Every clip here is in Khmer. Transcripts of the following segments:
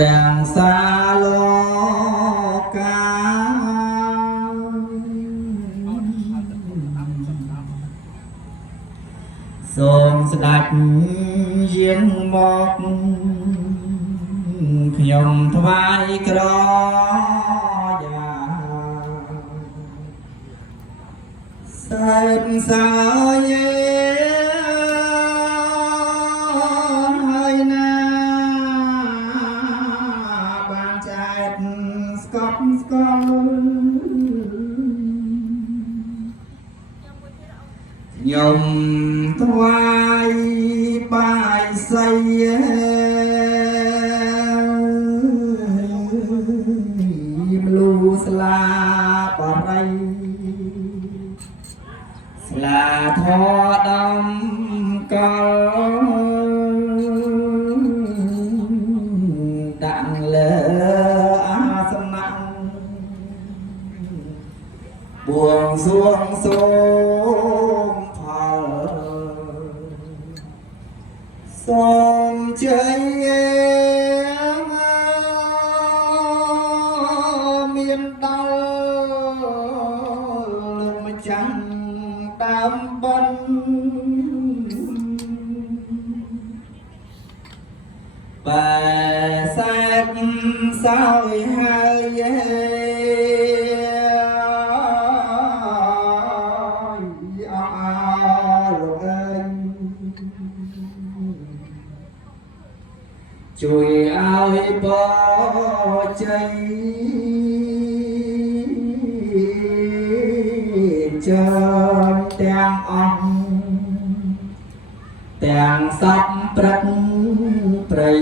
រាំងសាលោកាសូមស្ដេចយាងមកខ្ញុំថ្វាយក្រយ៉ាសែនសើយហើយណាបានចែកស្កប់ស្កល់ខ្ញុំថ្វាយបាយសីមលូស្លាបរិយស្លាធដំកលដាក់លើអាសនៈបួងសួងសូមផលសូមជ័យមានដល់លោកម្ចាស់ដើមបុណ្យបែសែកសោយហើយជួយឲ្យបជ័យចើទាំងអង្គទាំងសត្វព្រឹកព្រៃ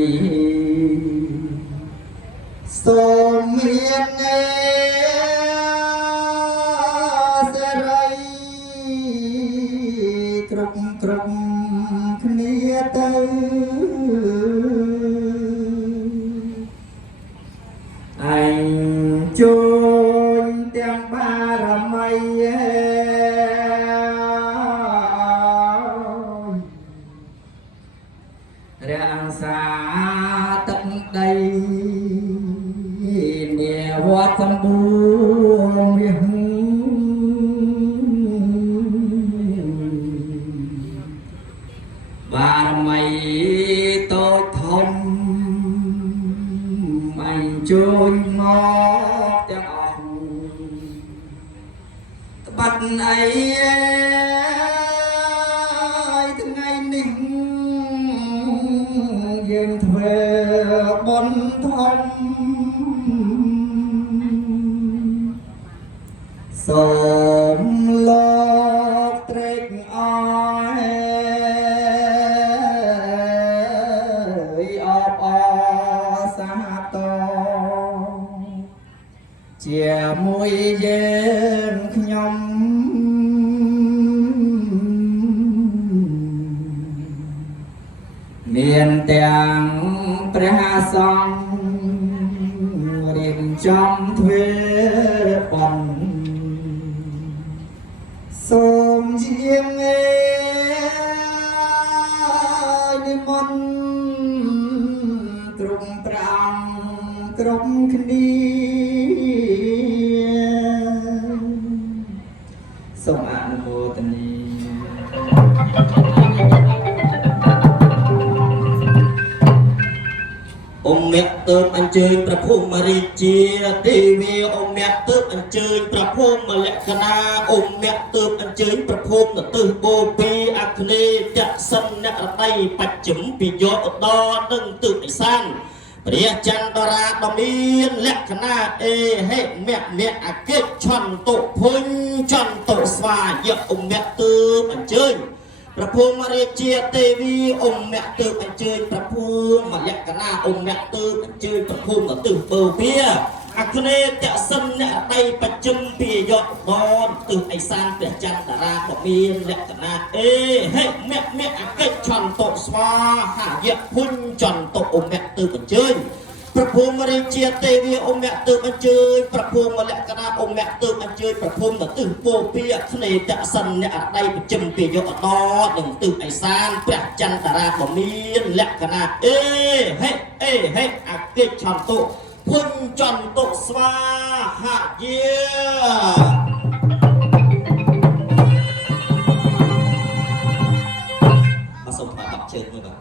សូមមានសេរីគ្រប់គ្នាទៅអញជួយទាំងបារមីរាំងសាទឹកដីនាវត្តសម្បូរមាសបារមីតូចធំអញជួយមកទាំងអស់ក្បាត់អីថ្ងៃនេះយើងធ្វើបុណ្យធំសូមលោកត្រេកអរអបអរសាទរជាមួយយើងខ្ញុំមានទាំងព្រះសង្ឃរៀបចំធ្វើបុណ្យសូមជាងនិមន្តទ្រង់ព្រះអង្គគ្រប់គ្នាសូមអនុមោទនាអ៊ំអ្នកទៅអញ្ជើញព្រះភូមិរាជាទេវីអ៊ំអ្នកទៅអញ្ជើញព្រះភូមិលក្ខណៈអ៊ំអ្នកទៅអញ្ជើញព្រះភូមិទៅបូពីអគ្នេយៈសិនអ្នករតីបច្ចុប្បន្នពីយកឧត្តរនឹងទិសឦសានព្រះចន្ទរាដ៏មានលក្ខណៈអេហេមៈអកិច្ចឆន្តុភុញចន្តុស្វាយៈអ៊ំអ្នកទៅអញ្ជើញព្រះភូមិរាជាទេវីអ៊ំអ្នកទៅអញ្ជើញព្រះភូមិលក្ខណៈអ៊ំអ្នកទៅអញ្ជើញព្រះភូមិទៅបូពាអគ្នេយៈសិនអ្នកដីបច្ចុប្បន្នពីយកដនទិសឦសានព្រះចន្ទរាដ៏មានលក្ខណៈអេហេមៈអកិច្ចឆន្តុស្វាហាយៈភុញចន្តុអ៊ំអ្នកទៅអញ្ជើញ ព្រះភូមិរាជាទេវីអ៊ំអ្នកទើបអញ្ជើញព្រះភូមិលក្ខណៈអ៊ំអ្នកទើបអញ្ជើញព្រះភូមិទិសពោពាគ្នេតសិនអ្នកអតីតប្រជិមពីយកអតនឹងទិសឦសានព្រះចន្ទរាក៏មានលក្ខណៈអេហេអ កិច្ចឆន្ទុពុញចន្ទុស្វាហាយាអសូមថ្វាយបាត់ជើងមួយបាទ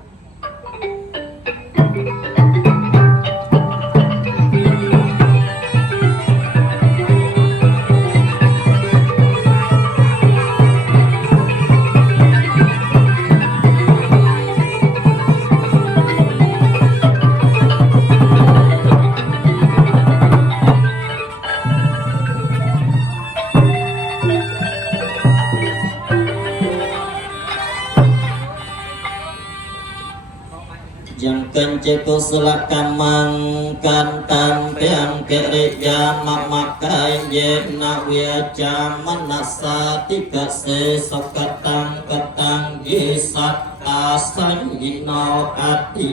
ยังกันเจตุสละกัมมังกันตังเปียงเกริยามะมะกายเยนะเวียจามนัสสาติกะเสสกตังกตังยิสัตตาสัญญิโนอัตติ